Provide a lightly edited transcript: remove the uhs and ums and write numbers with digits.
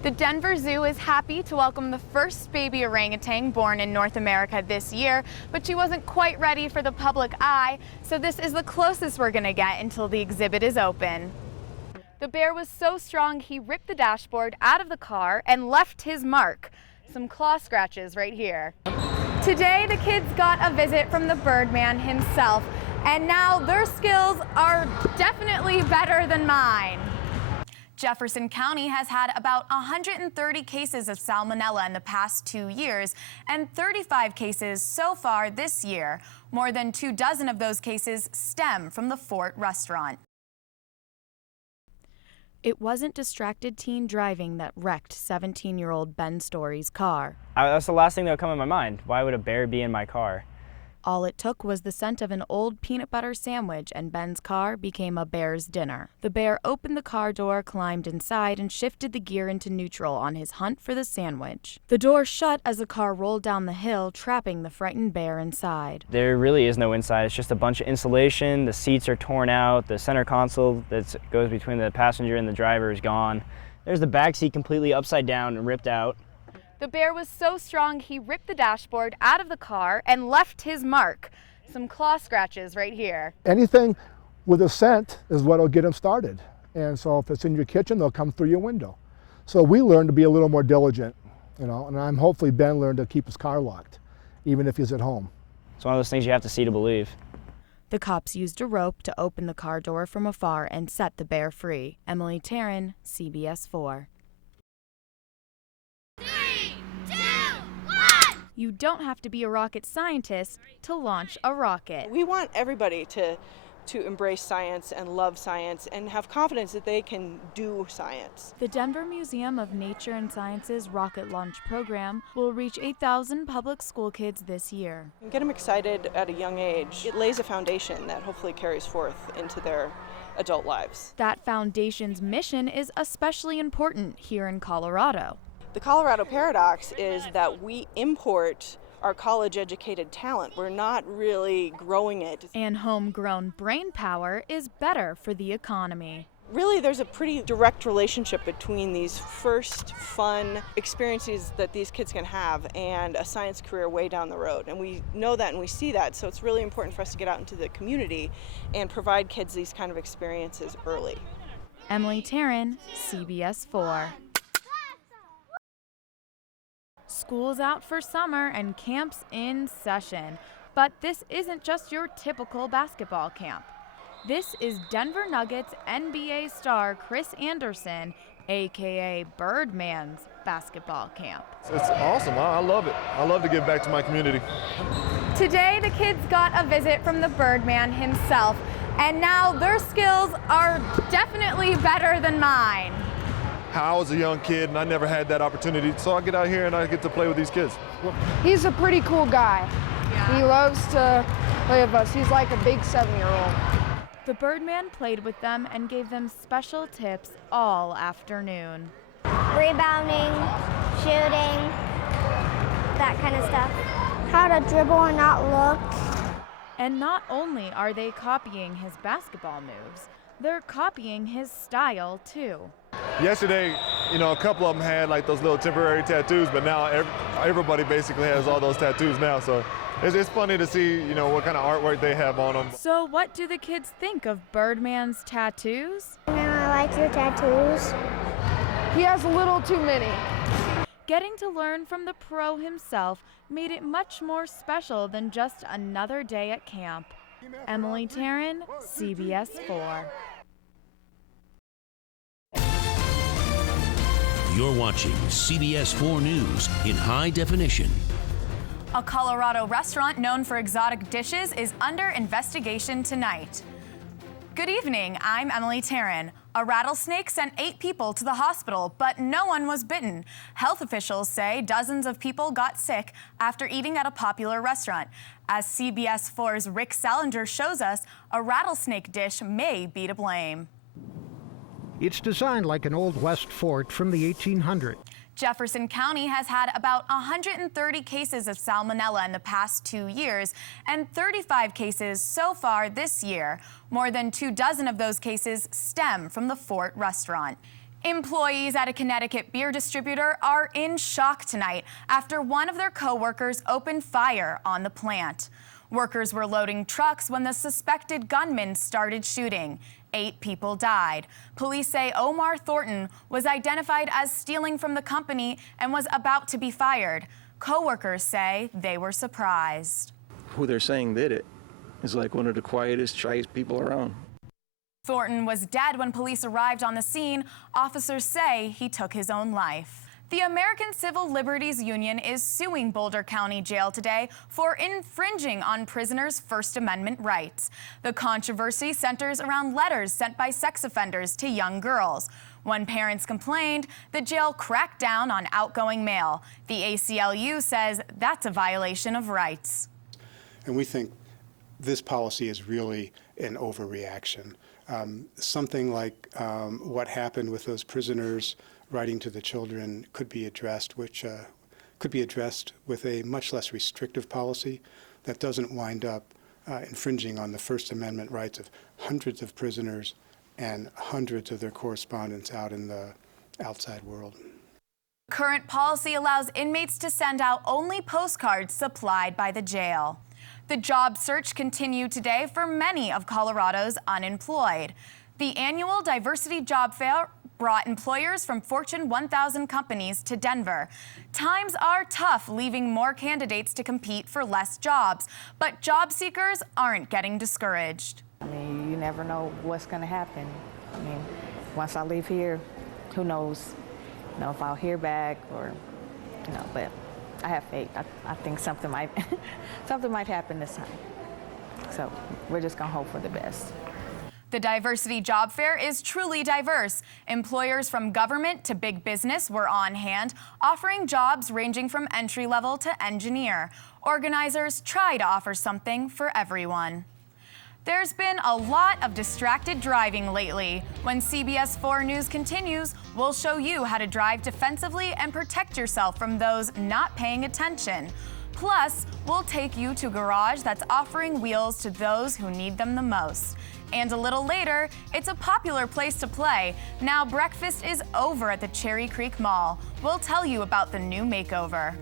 The Denver Zoo is happy to welcome the first baby orangutan born in North America this year, but she wasn't quite ready for the public eye, so this is the closest we're gonna get until the exhibit is open. The bear was so strong he ripped the dashboard out of the car and left his mark. Some claw scratches right here. Today the kids got a visit from the Birdman himself, and now their skills are definitely better than mine. Jefferson County has had about 130 cases of salmonella in the past 2 years and 35 cases so far this year. More than 24 of those cases stem from the Fort restaurant. It wasn't distracted teen driving that wrecked 17-year-old Ben Story's car. That's the last thing that would come in my mind. Why would a bear be in my car? All it took was the scent of an old peanut butter sandwich, and Ben's car became a bear's dinner. The bear opened the car door, climbed inside, and shifted the gear into neutral on his hunt for the sandwich. The door shut as the car rolled down the hill, trapping the frightened bear inside. There really is no inside. It's just a bunch of insulation. The seats are torn out. The center console that goes between the passenger and the driver is gone. There's the back seat completely upside down and ripped out. The bear was so strong he ripped the dashboard out of the car and left his mark. Some claw scratches right here. Anything with a scent is what will get them started. And so if it's in your kitchen, they'll come through your window. So we learned to be a little more diligent, and hopefully Ben learned to keep his car locked, even if he's at home. It's one of those things you have to see to believe. The cops used a rope to open the car door from afar and set the bear free. Emily Tarrin, CBS 4. You don't have to be a rocket scientist to launch a rocket. We want everybody to embrace science and love science and have confidence that they can do science. The Denver Museum of Nature and Science's rocket launch program will reach 8,000 public school kids this year. And get them excited at a young age. It lays a foundation that hopefully carries forth into their adult lives. That foundation's mission is especially important here in Colorado. The Colorado paradox is that we import our college-educated talent. We're not really growing it. And homegrown brain power is better for the economy. Really, there's a pretty direct relationship between these first fun experiences that these kids can have and a science career way down the road. And we know that and we see that, so it's really important for us to get out into the community and provide kids these kind of experiences early. Emily Tarrin, CBS 4. School's out for summer and camp's in session. But this isn't just your typical basketball camp. This is Denver Nuggets NBA star Chris Anderson, aka Birdman's basketball camp. It's awesome. I love it. I love to give back to my community. Today the kids got a visit from the Birdman himself, and now their skills are definitely better than mine. I was a young kid and I never had that opportunity, so I get out here and I get to play with these kids. He's a pretty cool guy. Yeah. He loves to play with us. He's like a big 7-year-old. The Birdman played with them and gave them special tips all afternoon. Rebounding, shooting, that kind of stuff. How to dribble and not look. And not only are they copying his basketball moves, they're copying his style too. Yesterday, a couple of them had like those little temporary tattoos, but now everybody basically has all those tattoos now. So it's funny to see, what kind of artwork they have on them. So what do the kids think of Birdman's tattoos? I like your tattoos. He has a little too many. Getting to learn from the pro himself made it much more special than just another day at camp. Emily Tarrin, CBS 4. You're watching CBS 4 News in high definition. A Colorado restaurant known for exotic dishes is under investigation tonight. Good evening, I'm Emily Tarrin. A rattlesnake sent 8 people to the hospital, but no one was bitten. Health officials say dozens of people got sick after eating at a popular restaurant. As CBS 4's Rick Salinger shows us, a rattlesnake dish may be to blame. It's designed like an Old West fort from the 1800s. Jefferson County has had about 130 cases of salmonella in the past 2 years and 35 cases so far this year. More than 24 of those cases stem from the Fort restaurant. Employees at a Connecticut beer distributor are in shock tonight after one of their co-workers opened fire on the plant. Workers were loading trucks when the suspected gunman started shooting. 8 people died. Police say Omar Thornton was identified as stealing from the company and was about to be fired. Co-workers say they were surprised. Who they're saying did it is like one of the quietest, shyest people around. Thornton was dead when police arrived on the scene. Officers say he took his own life. The American Civil Liberties Union is suing Boulder County Jail today for infringing on prisoners' First Amendment rights. The controversy centers around letters sent by sex offenders to young girls. When parents complained, the jail cracked down on outgoing mail. The ACLU says that's a violation of rights. And we think this policy is really an overreaction. Something like what happened with those prisoners writing to the children could be addressed, which could be addressed with a much less restrictive policy that doesn't wind up infringing on the First Amendment rights of hundreds of prisoners and hundreds of their correspondents out in the outside world. Current policy allows inmates to send out only postcards supplied by the jail. The job search continued today for many of Colorado's unemployed. The annual Diversity Job Fair brought employers from Fortune 1000 companies to Denver. Times are tough, leaving more candidates to compete for less jobs, but job seekers aren't getting discouraged. I mean, you never know what's going to happen. I mean, once I leave here, who knows, if I'll hear back or, but I have faith. I think something might happen this time. So we're just going to hope for the best. The Diversity Job Fair is truly diverse. Employers from government to big business were on hand, offering jobs ranging from entry level to engineer. Organizers try to offer something for everyone. There's been a lot of distracted driving lately. When CBS 4 News continues, we'll show you how to drive defensively and protect yourself from those not paying attention. Plus, we'll take you to a garage that's offering wheels to those who need them the most. And a little later, it's a popular place to play. Now breakfast is over at the Cherry Creek Mall. We'll tell you about the new makeover.